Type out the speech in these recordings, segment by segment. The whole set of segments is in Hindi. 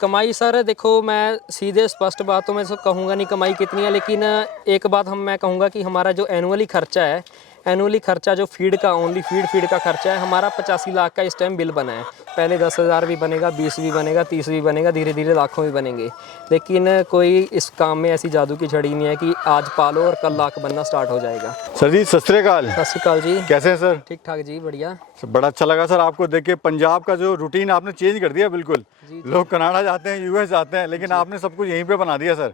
कमाई सर देखो, मैं सीधे स्पष्ट बातों में तो कहूँगा नहीं कमाई कितनी है, लेकिन एक बात मैं कहूँगा कि हमारा जो एनुअली खर्चा है, एनुअली खर्चा जो फीड का, ओनली फीड का खर्चा है हमारा 85 लाख का इस टाइम बिल बना है। पहले 10,000 भी बनेगा, 20 भी बनेगा, 30 भी बनेगा, धीरे धीरे लाखों भी बनेंगे। लेकिन कोई इस काम में ऐसी जादू की छड़ी नहीं है कि आज पालो और कल लाख बनना स्टार्ट हो जाएगा। सर जी सत श्री अकाल। सत श्री अकाल जी। कैसे हैं सर? ठीक ठाक जी, बढ़िया। बड़ा अच्छा लगा सर आपको देख के। पंजाब का जो रूटीन आपने चेंज कर दिया बिल्कुल। लोग कनाडा जाते हैं, यूएस जाते हैं, लेकिन आपने सब कुछ यहीं पे बना दिया sir.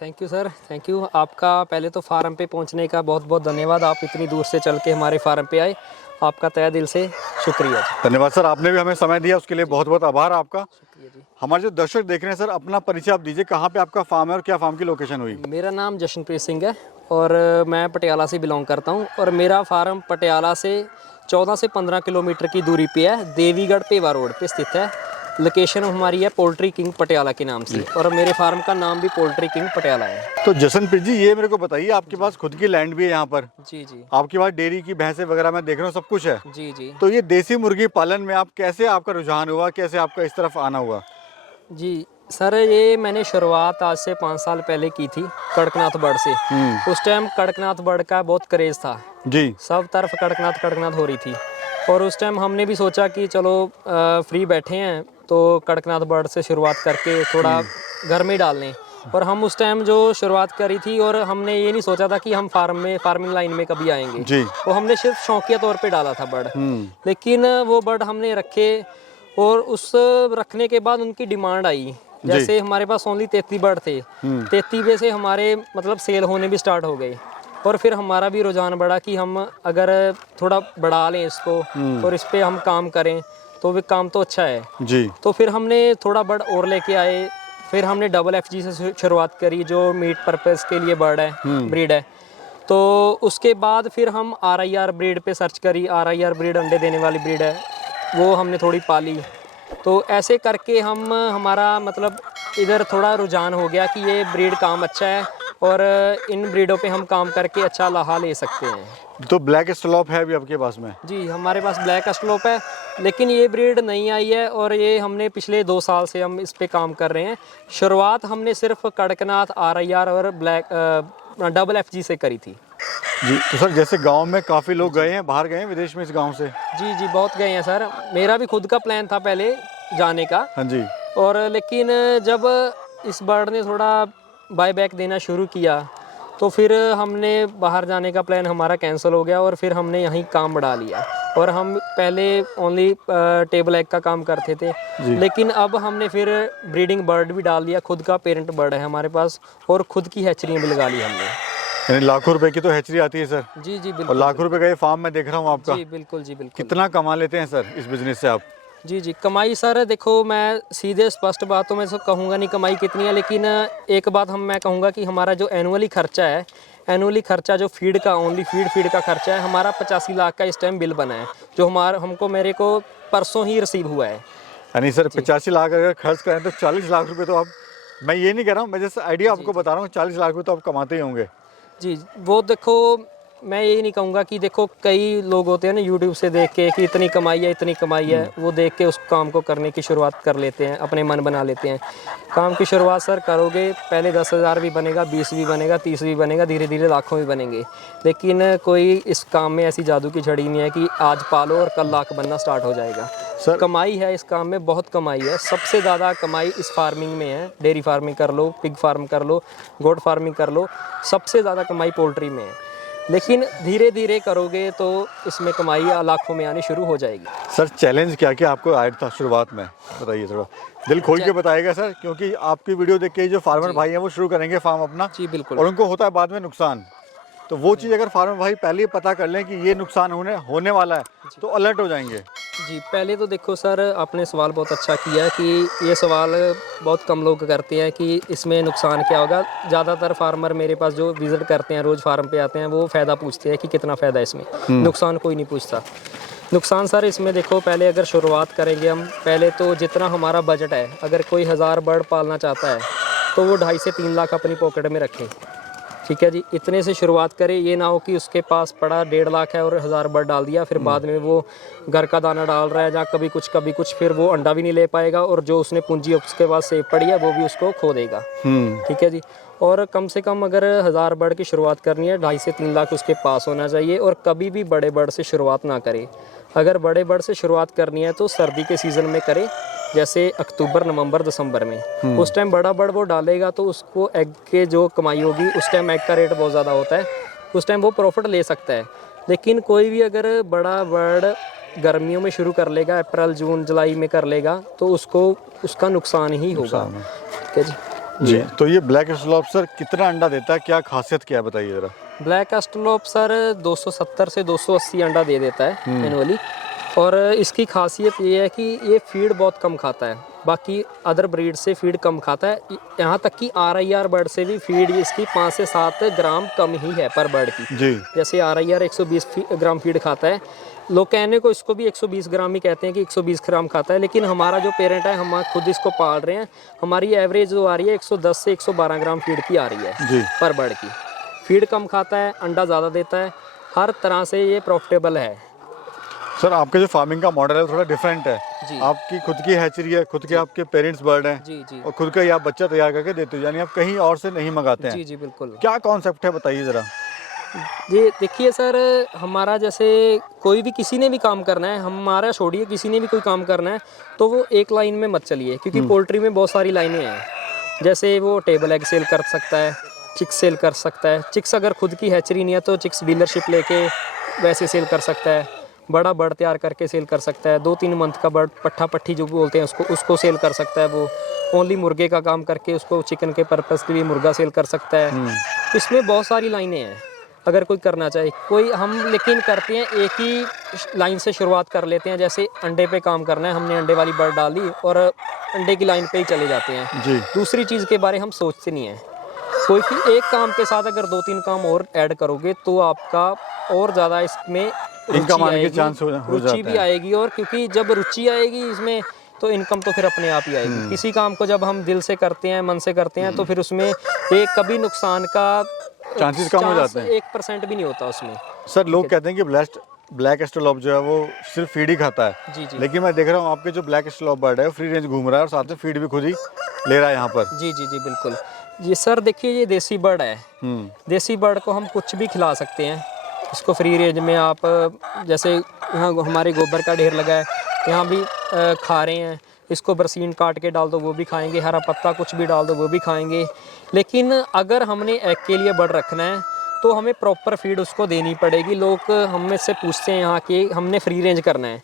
Thank you sir, thank you. आपका पहले तो फार्म पे पहुंचने का बहुत बहुत धन्यवाद। आप इतनी दूर से चल के हमारे फार्म पे आए, आपका तहे दिल से शुक्रिया। धन्यवाद सर, आपने भी हमें समय दिया, उसके लिए बहुत बहुत आभार आपका। शुक्रिया जी। हमारे जो दर्शक देख रहे हैं सर, अपना परिचय आप दीजिए, कहाँ पे आपका फार्म है और क्या फार्म की लोकेशन हुई? मेरा नाम जशनप्रीत सिंह है और मैं पटियाला से बिलोंग करता हूँ और मेरा फार्म पटियाला से 14 से 15 किलोमीटर की दूरी पे है, देवीगढ़ पेवा रोड पे स्थित है। लोकेशन हमारी है पोल्ट्री किंग पटियाला के नाम से, और मेरे फार्म का नाम भी पोल्ट्री किंग पटियाला है। तो जशनप्रीत जी, ये मेरे को बताइए, आपके पास खुद की लैंड भी है यहाँ पर? जी जी। आपके पास डेयरी की भैंसें वगैरह मैं देख रहा हूँ, सब कुछ है? जी जी। तो ये देसी मुर्गी पालन में आप कैसे, आपका रुझान हुआ, कैसे आपका इस तरफ आना हुआ? जी सर, ये मैंने शुरुआत आज से 5 साल पहले की थी कड़कनाथ बर्ड से। उस टाइम कड़कनाथ बर्ड का बहुत क्रेज़ था जी, सब तरफ कड़कनाथ हो रही थी, और उस टाइम हमने भी सोचा कि चलो फ्री बैठे हैं तो कड़कनाथ बर्ड से शुरुआत करके थोड़ा घर में ही डाल लें। और हम उस टाइम जो शुरुआत करी थी, और हमने ये नहीं सोचा था कि हम फार्मिंग लाइन में कभी आएंगे जी। वो हमने सिर्फ शौकिया तौर पे डाला था बर्ड। लेकिन वो बर्ड हमने रखे, और उस रखने के बाद उनकी डिमांड आई। जैसे हमारे पास ओनली 33 बर्ड थे, 33 में से हमारे मतलब सेल होने भी स्टार्ट हो गए, और फिर हमारा भी रुझान बढ़ा कि हम अगर थोड़ा बढ़ा लें इसको और इस पे हम काम करें तो भी काम तो अच्छा है जी। तो फिर हमने थोड़ा बर्ड और लेके आए। फिर हमने डबल FG से शुरुआत करी, जो मीट पर्पस के लिए बर्ड है, ब्रीड है। तो उसके बाद फिर हम RIR ब्रीड पे सर्च करी। RIR ब्रीड अंडे देने वाली ब्रीड है, वो हमने थोड़ी पाली। तो ऐसे करके हमारा मतलब इधर थोड़ा रुझान हो गया कि ये ब्रीड काम अच्छा है और इन ब्रीडों पे हम काम करके अच्छा लाहा ले सकते हैं। तो ब्लैक एस्ट्रोलॉप है अभी आपके पास में? जी, हमारे पास ब्लैक एस्ट्रोलॉप है, लेकिन ये ब्रीड नहीं आई है, और ये हमने पिछले 2 साल से हम इस पे काम कर रहे हैं। शुरुआत हमने सिर्फ कड़कनाथ, RIR और डबल FG से करी थी। जी। तो सर, जैसे गांव में काफ़ी लोग गए हैं, बाहर गए हैं विदेश में इस गांव से? जी जी, बहुत गए हैं सर। मेरा भी खुद का प्लान था पहले जाने का, हाँ जी। और लेकिन जब इस बर्ड ने थोड़ा बाय बैक देना शुरू किया तो फिर हमने बाहर जाने का प्लान हमारा कैंसिल हो गया, और फिर हमने यहीं काम बढ़ा लिया। और हम पहले ओनली टेबल एग का काम करते थे, लेकिन अब हमने फिर ब्रीडिंग बर्ड भी डाल दिया। खुद का पेरेंट बर्ड है हमारे पास, और खुद की हैचरियाँ भी लगा ली हमने। यानी लाखों रुपए की तो हैचरी आती है सर? जी जी और बिल्कुल। लाखों रुपए का ये फार्म मैं देख रहा हूँ आपका। जी बिल्कुल, जी बिल्कुल। कितना कमा लेते हैं सर इस बिजनेस से आप? जी जी, कमाई सर देखो, मैं सीधे स्पष्ट बातों में तो कहूँगा नहीं कमाई कितनी है, लेकिन एक बात मैं कहूँगा कि हमारा जो एनुअली खर्चा है, एनुअली खर्चा जो फीड का, ओनली फीड का खर्चा है हमारा 85 लाख का इस टाइम बिल बना है, जो मेरे को परसों ही रिसीव हुआ है। यानी सर 85 लाख अगर खर्च करें तो 40 लाख रुपए तो आप, मैं ये नहीं कह रहा हूँ, मैं जैसे आइडिया आपको बता रहा हूँ, 40 लाख रुपए तो आप कमाते ही होंगे। जी, वो देखो, मैं यही नहीं कहूँगा कि देखो कई लोग होते हैं ना यूट्यूब से देख के कि इतनी कमाई है इतनी कमाई है, वो देख के उस काम को करने की शुरुआत कर लेते हैं, अपने मन बना लेते हैं। काम की शुरुआत सर करोगे, पहले 10,000 भी बनेगा, 20 भी बनेगा, 30 भी बनेगा, धीरे धीरे लाखों भी बनेंगे। लेकिन कोई इस काम में ऐसी जादू की छड़ी नहीं है कि आज पालो और कल लाख बनना स्टार्ट हो जाएगा। सर कमाई है इस काम में, बहुत कमाई है। सबसे ज़्यादा कमाई इस फार्मिंग में है। डेयरी फार्मिंग कर लो, पिग फार्म कर लो, गोट फार्मिंग कर लो, सबसे ज़्यादा कमाई पोल्ट्री में है। लेकिन धीरे धीरे करोगे तो इसमें कमाई लाखों में आनी शुरू हो जाएगी। सर, चैलेंज क्या क्या आपको आया था शुरुआत में, बताइए थोड़ा दिल खोल के बताइएगा सर, क्योंकि आपकी वीडियो देख के जो फार्मर भाई हैं वो शुरू करेंगे फार्म अपना। जी बिल्कुल। और उनको होता है बाद में नुकसान, तो वो चीज़ अगर फार्मर भाई पहले ही पता कर लें कि ये नुकसान होने वाला है तो अलर्ट हो जाएंगे। जी, पहले तो देखो सर, आपने सवाल बहुत अच्छा किया कि ये सवाल बहुत कम लोग करते हैं कि इसमें नुकसान क्या होगा। ज़्यादातर फार्मर मेरे पास जो विज़िट करते हैं, रोज़ फार्म पे आते हैं, वो फ़ायदा पूछते हैं कि कितना फ़ायदा है इसमें, नुकसान कोई नहीं पूछता। नुकसान सर इसमें देखो, पहले अगर शुरुआत करेंगे हम, पहले तो जितना हमारा बजट है, अगर कोई 1000 बर्ड पालना चाहता है तो वो 2.5 से 3 लाख अपनी पॉकेट में रखे। ठीक है जी, इतने से शुरुआत करें। ये ना हो कि उसके पास पड़ा 1.5 लाख है और 1000 बर्ड डाल दिया, फिर बाद में वो घर का दाना डाल रहा है जहाँ कभी कुछ, फिर वो अंडा भी नहीं ले पाएगा और जो उसने पूंजी उसके पास सेव पड़ी है वो भी उसको खो देगा। ठीक है जी। और कम से कम अगर 1000 बर्ड की शुरुआत करनी है 2.5 से 3 लाख उसके पास होना चाहिए। और कभी भी बड़े बर्ड से शुरुआत ना करें। अगर बड़े बर्ड से शुरुआत करनी है तो सर्दी के सीज़न में करें, जैसे अक्टूबर, नवंबर, दिसंबर में। उस टाइम बड़ा बर्ड वो डालेगा तो उसको एग के जो कमाई होगी, उस टाइम एग का रेट बहुत ज़्यादा होता है, उस टाइम वो प्रॉफिट ले सकता है। लेकिन कोई भी अगर बड़ा बर्ड गर्मियों में शुरू कर लेगा, अप्रैल, जून, जुलाई में कर लेगा, तो उसको उसका नुकसान ही होगा। ठीक है जी। जी, तो ये ब्लैक एस्ट्रोलॉप सर कितना अंडा देता है, क्या खासियत क्या है, बताइए ज़रा। ब्लैक एस्ट्रोलॉप सर 270 से 280 अंडा दे देता है एनुअली। और इसकी खासियत ये है कि ये फीड बहुत कम खाता है, बाकी अदर ब्रीड से फीड कम खाता है। यहाँ तक कि RIR बर्ड से भी फीड इसकी 5 से 7 ग्राम कम ही है पर बर्ड की। जी। जैसे RIR 120 ग्राम फीड खाता है, लोग कहने को इसको भी 120 ग्राम ही कहते हैं कि 120 ग्राम खाता है, लेकिन हमारा जो पेरेंट है, हम खुद इसको पाल रहे हैं, हमारी एवरेज जो आ रही है 110 से 112 ग्राम फीड की आ रही है जी पर बर्ड की। फीड कम खाता है, अंडा ज़्यादा देता है, हर तरह से ये प्रॉफिटेबल है। सर, आपका जो फार्मिंग का मॉडल है थोड़ा डिफरेंट है। जी। आपकी खुद की हैचरी है, खुद के आपके पेरेंट्स बर्ड हैं, जी जी और खुद का ही आप बच्चा तैयार करके देते हो, यानी आप कहीं और से नहीं मंगाते हैं। जी जी बिल्कुल। क्या कॉन्सेप्ट है, बताइए ज़रा। जी देखिए सर, हमारा जैसे कोई भी किसी ने भी काम करना है, हमारा छोड़िए, किसी ने भी कोई काम करना है तो वो एक लाइन में मत चलिए, क्योंकि पोल्ट्री में बहुत सारी लाइनें हैं। जैसे वो टेबल एग सेल कर सकता है, चिक्स सेल कर सकता है। चिक्स अगर खुद की हैचरी नहीं है तो चिक्स डीलरशिप लेके वैसे सेल कर सकता है। बड़ा बर्ड तैयार करके सेल कर सकता है। 2-3 मंथ का बर्ड, पट्ठा पट्ठी जो बोलते हैं उसको सेल कर सकता है। वो ओनली मुर्गे का काम करके उसको चिकन के पर्पस के लिए मुर्गा सेल कर सकता है। इसमें बहुत सारी लाइनें हैं अगर कोई करना चाहे कोई। हम लेकिन करते हैं एक ही लाइन से शुरुआत कर लेते हैं। जैसे अंडे पे काम करना है, हमने अंडे वाली बर्ड डाली और अंडे की लाइन पे ही चले जाते हैं जी। दूसरी चीज़ के बारे हम सोचते नहीं हैं। कोई कि एक काम के साथ अगर 2-3 काम और ऐड करोगे तो आपका और ज़्यादा इसमें इनकम आने के चांस हो रुचि जाते भी हैं। आएगी। और क्योंकि जब रुचि आएगी इसमें तो इनकम तो फिर अपने आप ही आएगी। किसी काम को जब हम दिल से करते हैं, मन से करते हैं, तो फिर उसमें एक कभी नुकसान का चांसेस कम हो जाते हैं। 1% भी नहीं होता उसमें। सर, लोग कहते हैं कि ब्लैक एस्ट्रोलॉप जो है वो सिर्फ फीड ही खाता है। जी जी लेकिन मैं देख रहा हूँ आपके जो ब्लैक एस्ट्रोलॉप बर्ड है फ्री रेंज घूम रहा है और साथ में फीड भी खुद ही ले रहा है यहाँ पर। जी जी जी बिल्कुल। ये सर देखिए, ये देसी बर्ड है। देसी बर्ड को हम कुछ भी खिला सकते हैं। इसको फ्री रेंज में आप, जैसे यहाँ हमारे गोबर का ढेर लगा है, यहाँ भी खा रहे हैं। इसको बरसीन काट के डाल दो वो भी खाएंगे, हरा पत्ता कुछ भी डाल दो वो भी खाएंगे। लेकिन अगर हमने एग के लिए बर्ड रखना है तो हमें प्रॉपर फीड उसको देनी पड़ेगी। लोग हमें से पूछते हैं यहाँ कि हमने फ्री रेंज करना है,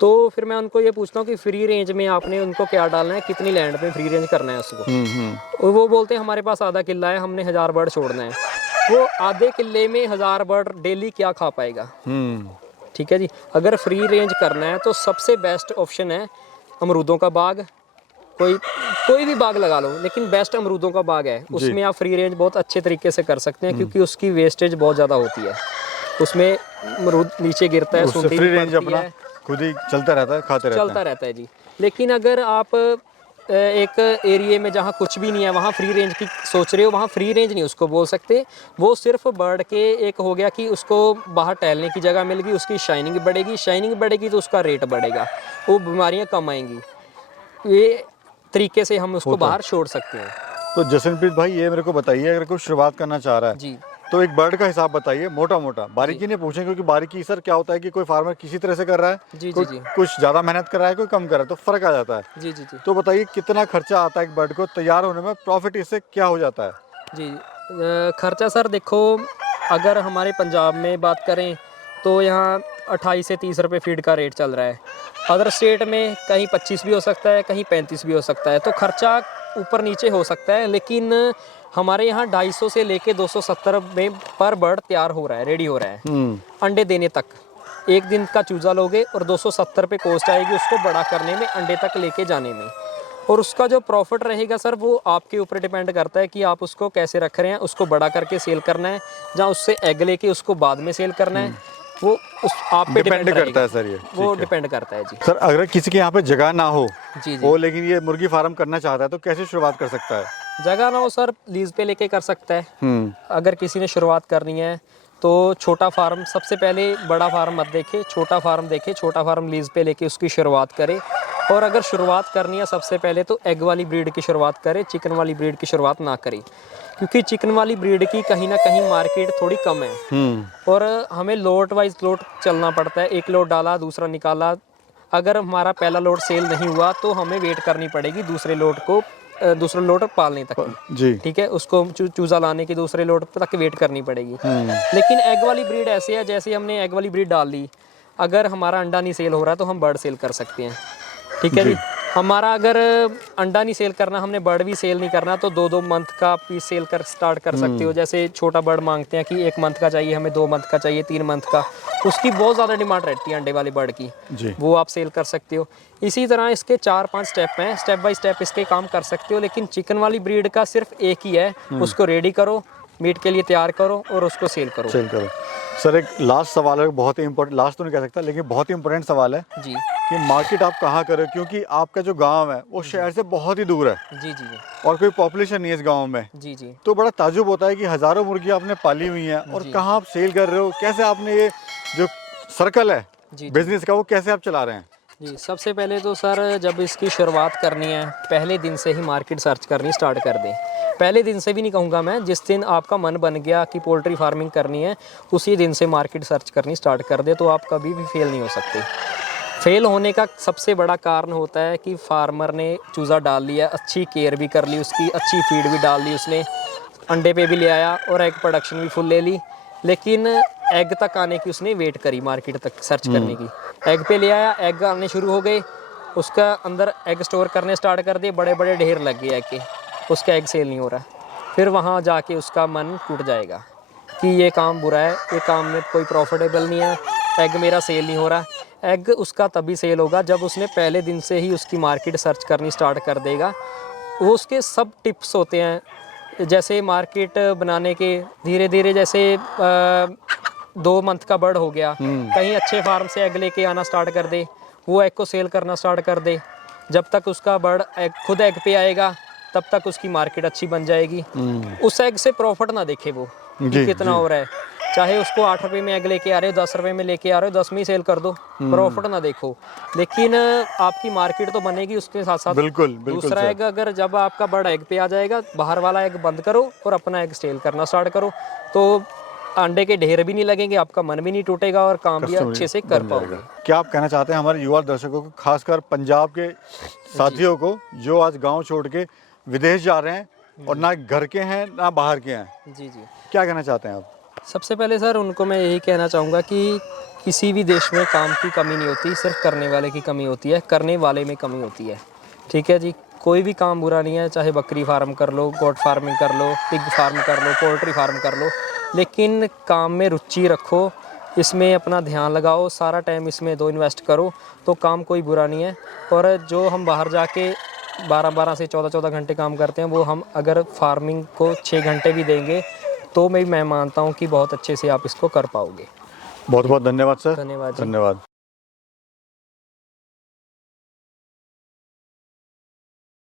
तो फिर मैं उनको ये पूछता हूँ कि फ्री रेंज में आपने उनको क्या डालना है, कितनी लैंड पे फ्री रेंज करना है उसको। और वो बोलते हैं हमारे पास आधा किला है, हमने 1000 बर्ड छोड़ना है। वो आधे किले में 1000 बर्ड डेली क्या खा पाएगा। ठीक है जी। अगर फ्री रेंज करना है तो सबसे बेस्ट ऑप्शन है अमरूदों का बाग। कोई भी बाग लगा लो, लेकिन बेस्ट अमरूदों का बाग है। उसमें आप फ्री रेंज बहुत अच्छे तरीके से कर सकते हैं, क्योंकि उसकी वेस्टेज बहुत ज़्यादा होती है। उसमें अमरूद नीचे गिरता है, उससे फ्री रेंज अपना खुद ही चलता रहता है, खाते रहता है जी। लेकिन अगर आप एक एरिया में जहाँ कुछ भी नहीं है वहाँ फ्री रेंज की सोच रहे हो, वहाँ फ्री रेंज नहीं उसको बोल सकते। वो सिर्फ बर्ड के एक हो गया कि उसको बाहर टहलने की जगह मिल गई, उसकी शाइनिंग बढ़ेगी तो उसका रेट बढ़ेगा, वो बीमारियाँ कम आएंगी। ये तरीके से हम उसको बाहर छोड़ सकते हैं। तो जसनप्रीत भाई, ये मेरे को बताइए, अगर कोई शुरुआत करना चाह रहा है जी, तो एक बर्ड का हिसाब बताइए, मोटा मोटा। बारीकी नहीं पूछें, क्योंकि बारीकी सर क्या होता है कि कोई फार्मर किसी तरह से कर रहा है, जी कोई जी कुछ ज़्यादा मेहनत कर रहा है, कोई कम कर रहा है, तो फ़र्क आ जाता है। जी जी जी तो बताइए कितना खर्चा आता है एक बर्ड को तैयार होने में, प्रॉफिट इससे क्या हो जाता है? जी। खर्चा सर देखो, अगर हमारे पंजाब में बात करें तो यहाँ 28 से 30 रुपये फीड का रेट चल रहा है। अदर स्टेट में कहीं 25 भी हो सकता है, कहीं 35 भी हो सकता है। तो खर्चा ऊपर नीचे हो सकता है, लेकिन हमारे यहाँ 250 से लेके 270 में पर बर्ड तैयार हो रहा है, रेडी हो रहा है अंडे देने तक। एक दिन का चूजा लोगे और 270 पे कॉस्ट आएगी उसको बड़ा करने में, अंडे तक लेके जाने में। और उसका जो प्रॉफिट रहेगा सर, वो आपके ऊपर डिपेंड करता है कि आप उसको कैसे रख रहे हैं। उसको बड़ा करके सेल करना है, जहाँ उससे एग लेके उसको बाद में सेल करना है, वो उस आप पे डिपेंड करता है सर। ये वो डिपेंड करता है जी। सर, अगर किसी के यहाँ पे जगह ना हो जी जी वो लेकिन ये मुर्गी फार्म करना चाहता है तो कैसे शुरुआत कर सकता है? जगह ना हो सर, लीज पे लेके कर सकता है। अगर किसी ने शुरुआत करनी है तो छोटा फार्म, सबसे पहले बड़ा फार्म मत देखे, छोटा फार्म देखे, छोटा फार्म लीज पे लेके उसकी शुरुआत करे। और अगर शुरुआत करनी है सबसे पहले तो एग वाली ब्रीड की शुरुआत करे, चिकन वाली ब्रीड की शुरुआत ना करे, क्योंकि चिकन वाली ब्रीड की कहीं ना कहीं मार्केट थोड़ी कम है और हमें लोट वाइज लोट चलना पड़ता है। एक लोट डाला, दूसरा निकाला, अगर हमारा पहला लोट सेल नहीं हुआ तो हमें वेट करनी पड़ेगी दूसरे लोट पालने तक की। जी ठीक है, उसको चूजा लाने की दूसरे लोट तक वेट करनी पड़ेगी। लेकिन एग वाली ब्रीड ऐसे है, जैसे हमने एग वाली ब्रीड डाल ली, अगर हमारा अंडा नहीं सेल हो रहा तो हम बर्ड सेल कर सकते हैं। ठीक है जी, हमारा अगर अंडा नहीं सेल करना, हमने बर्ड भी सेल नहीं करना, तो 2-2 मंथ का पीस सेल कर स्टार्ट कर सकते हो। जैसे छोटा बर्ड मांगते हैं कि 1 मंथ का चाहिए, हमें 2 मंथ का चाहिए, 3 मंथ का, उसकी बहुत ज़्यादा डिमांड रहती है अंडे वाले बर्ड की जी। वो आप सेल कर सकते हो। इसी तरह इसके 4-5 स्टेप हैं, स्टेप बाय स्टेप इसके काम कर सकते हो। लेकिन चिकन वाली ब्रीड का सिर्फ एक ही है, उसको रेडी करो, मीट के लिए तैयार करो और उसको सेल करो। सर एक लास्ट सवाल है, बहुत ही इंपॉर्टेंट, लास्ट तो नहीं कह सकता लेकिन बहुत ही इंपॉर्टेंट सवाल है जी कि मार्केट आप कहाँ करें, क्योंकि आपका जो गांव है वो शहर से बहुत ही दूर है जी जी और कोई पॉपुलेशन नहीं है इस गांव में। जी जी तो बड़ा ताजुब होता है कि हज़ारों मुर्गियाँ आपने पाली हुई हैं और कहाँ आप सेल कर रहे हो, कैसे आपने ये जो सर्कल है बिजनेस का वो कैसे आप चला रहे हैं? जी, सबसे पहले तो सर जब इसकी शुरुआत करनी है पहले दिन से ही मार्केट सर्च करनी स्टार्ट कर दें। पहले दिन से भी नहीं कहूँगा मैं, जिस दिन आपका मन बन गया कि पोल्ट्री फार्मिंग करनी है उसी दिन से मार्केट सर्च करनी स्टार्ट कर दे, तो आप कभी भी फेल नहीं हो सकते। फेल होने का सबसे बड़ा कारण होता है कि फार्मर ने चूज़ा डाल लिया, अच्छी केयर भी कर ली उसकी, अच्छी फीड भी डाल ली उसने, अंडे पे भी ले आया और एग प्रोडक्शन भी फुल ले ली, लेकिन एग तक आने की उसने वेट करी, मार्केट तक सर्च करने की। एग पे ले आया, एग आने शुरू हो गए, उसका अंदर एग स्टोर करने स्टार्ट कर दिए, बड़े बड़े ढेर लग गए एग के, उसका एग सेल नहीं हो रहा। फिर वहाँ जाके उसका मन टूट जाएगा कि ये काम बुरा है, ये काम में कोई प्रॉफिटेबल नहीं है, एग मेरा सेल नहीं हो रहा। एग उसका तभी सेल होगा जब उसने पहले दिन से ही उसकी मार्केट सर्च करनी स्टार्ट कर देगा। वो उसके सब टिप्स होते हैं, जैसे मार्केट बनाने के धीरे धीरे, जैसे 2 मंथ का बर्ड हो गया, कहीं अच्छे फार्म से एग लेके आना स्टार्ट कर दे, वो एग को सेल करना स्टार्ट कर दे। जब तक उसका बर्ड खुद एग पे आएगा तब तक उसकी मार्केट अच्छी बन जाएगी। उस एग से प्रॉफिट ना देखे वो कि कितना हो रहा है, चाहे उसको 8 रुपये में एग लेके आ रहे हो, 10 रुपये में लेके आ रहे हो, 10 में ही सेल कर दो, प्रॉफिट ना देखो, लेकिन आपकी मार्केट तो बनेगी उसके साथ साथ। बिल्कुल दूसरा एग, अगर जब आपका बर्ड एग पे आ जाएगा, बाहर वाला एग बंद करो और अपना एग सेल करना स्टार्ट करो, तो अंडे के ढेर भी नहीं लगेंगे, आपका मन भी नहीं टूटेगा और काम भी अच्छे से कर पाओगे। क्या आप कहना चाहते हैं हमारे युवा दर्शकों को, खासकर पंजाब के साथियों को जो आज गांव छोड़ के विदेश जा रहे हैं और ना घर के हैं ना बाहर के हैं? जी जी, क्या कहना चाहते हैं आप? सबसे पहले सर उनको मैं यही कहना चाहूँगा कि किसी भी देश में काम की कमी नहीं होती, सिर्फ करने वाले की कमी होती है, करने वाले में कमी होती है। ठीक है जी, कोई भी काम बुरा नहीं है, चाहे बकरी फार्म कर लो, गोट फार्मिंग कर लो, पिग फार्म कर लो, पोल्ट्री फार्म कर लो, लेकिन काम में रुचि रखो, इसमें अपना ध्यान लगाओ, सारा टाइम इसमें दो इन्वेस्ट करो, तो काम कोई बुरा नहीं है। और जो हम बाहर जाके 12-12 से 14-14 घंटे काम करते हैं, वो हम अगर फार्मिंग को 6 घंटे भी देंगे तो मैं मानता हूँ कि बहुत अच्छे से आप इसको कर पाओगे। बहुत बहुत धन्यवाद सर। धन्यवाद। धन्यवाद।